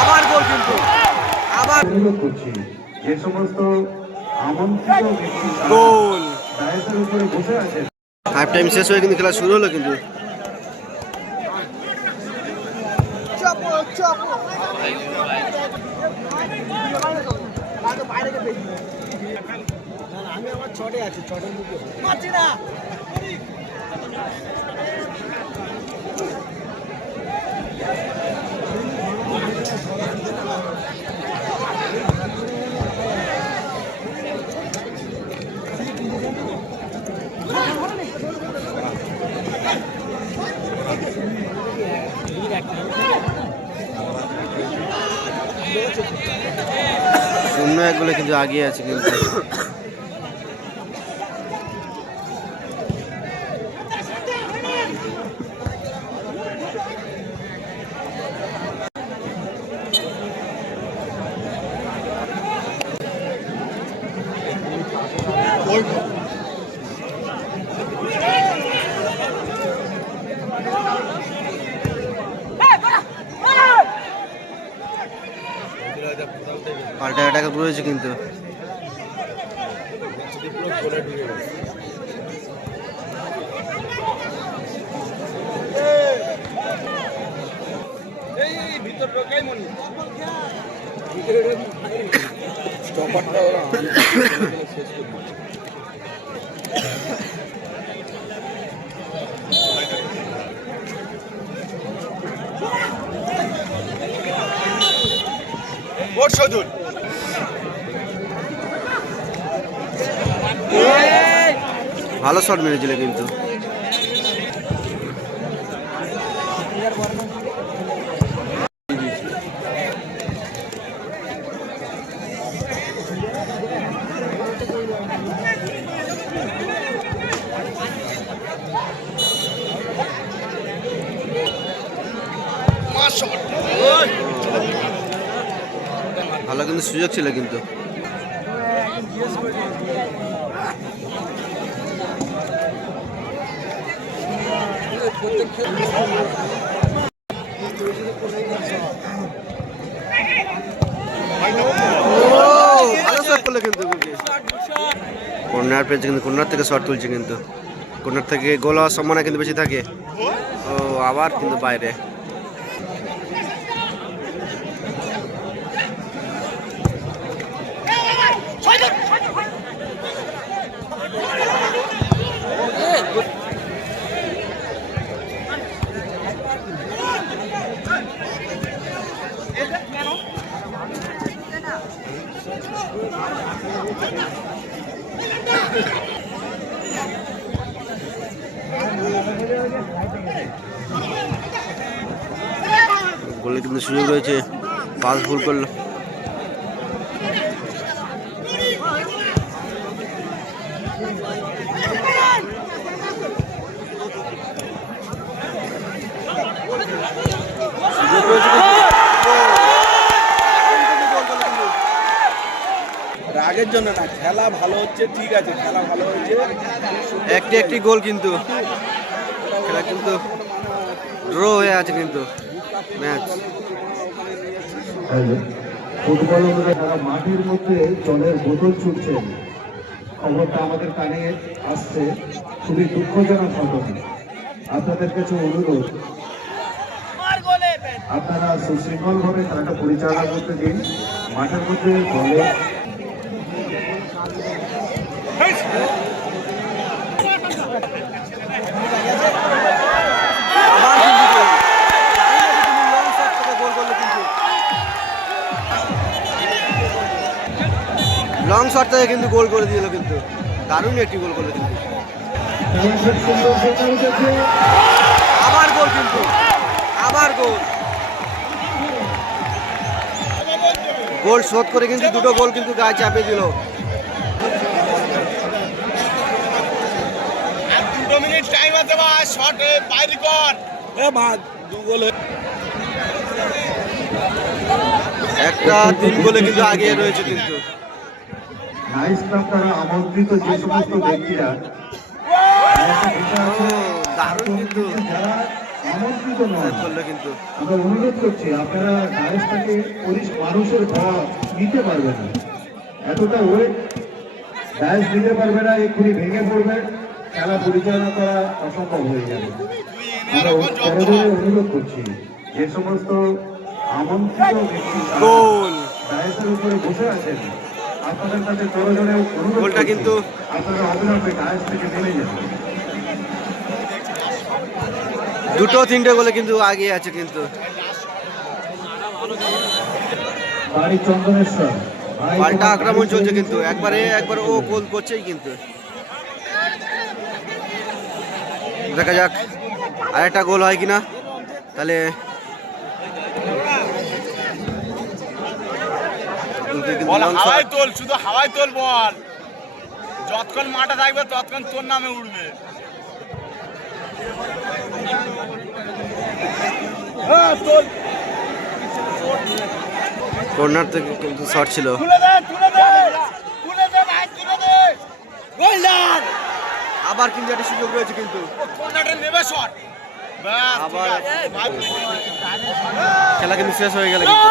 আবার গোল কিন্তু আবার অনুরোধ করছি যে সমস্ত আমন্ত্রিত ব্যক্তি গোল। ডায়াসের উপরে বসে আছেন। হাফ টাইম শেষ হয়ে কিন্তু খেলা শুরু হলো কিন্তু আমি আমার ছটে আছি, ছটের মুখে পাচ্ছি না। শূন্য এক গোলে কিন্তু আগিয়ে আছে কিন্তু পাল্টা অ্যাটাক রয়েছে কিন্তু ভালো শট মেরেছিল কিন্তু ভালো কিন্তু সুযোগ ছিল কিন্তু কর্নার পেয়েছে কিন্তু কর্নার থেকে শট তুলছে কিন্তু কর্নার থেকে গোল হওয়ার সম্ভাবনা কিন্তু বেশি থাকে ও আবার কিন্তু বাইরে গোলে কিন্তু সুযোগ রয়েছে পাস ভুল করলো রাগের জন্য না, খেলা ভালো হচ্ছে, ঠিক আছে, খেলা ভালো হয়েছে, একটি একটি গোল কিন্তু খেলা কিন্তু ড্র হয়ে আছে কিন্তু ম্যাচ ফুটবলাররা তারা মাঠের মধ্যে জলের বোতল ছুটছেন, খবরটা আমাদের কানে আসছে। খুবই দুঃখজনক ঘটনা। আপনাদের কাছে অনুরোধ, আপনারা সুশৃঙ্খল ভাবে খেলাটা পরিচালনা করতে দিন। মাঠের মধ্যে জলে লং শট থেকে কিন্তু গোল করে দিল কিন্তু দারুণ একটি গোল করলো কিন্তু আবার গোল কিন্তু আবার গোল গোল শোধ করে কিন্তু দুটো গোল কিন্তু গায়ে চাপে দিল একটা 3 গোলে কিন্তু আগে রয়েছে কিন্তু নাইস ক্লাব তারা আমন্ত্রিত যে সমস্ত ব্যক্তিরা দারুণ কিন্তু যারা আমন্ত্রিত নন। সেভ করলো কিন্তু। আমরা অনুরোধ করছি আপনারা ডায়াসটাকে মানুষের ভর নিতে পারবে না, এতটা ওয়েট ডায়াস নিতে পারবে না, এক্ষুনি ভেঙে পড়বে, খেলা পরিচালনা করা অসম্ভব হয়ে যাবে। আমরা করজোড়ে অনুরোধ করছি যে সমস্ত আমন্ত্রিত ব্যক্তি গোল। ডায়াসের উপরে বসে আছেন, আপনাদের কাছে করজোড়ে অনুরোধ গোলটা করছি, কিন্তু আপনারা অবিলম্বে ডায়াস থেকে নেমে যান। দুটো তিনটে গোলে কিন্তু আগে আছে কিন্তু। বাড়ি চন্দনেশ্বর পাল্টা আক্রমণ চলছে কিন্তু, একবার ও গোল করছেই কিন্তু। দেখা যাক আরেকটা গোল হয় কিনা, তাহলে বল হাওয়ায় তোল, শুধু হাওয়ায় তোল বল, যতক্ষণ মাঠে থাকবে ততক্ষণ তোর নামে উঠবে। হ্যাঁ তোল, কর্নার থেকে কিন্তু শট ছিল। তুলে দে তুলে দে তুলে দে ভাই, তুলে দে গোলদার। আবার কিন্তু একটা সুযোগ রয়েছে কিন্তু, কর্নারটা নেবে শট, ব্যাস আবার ঠিক আছে। খেলা কিন্তু শেষ হয়ে গেল কিন্তু।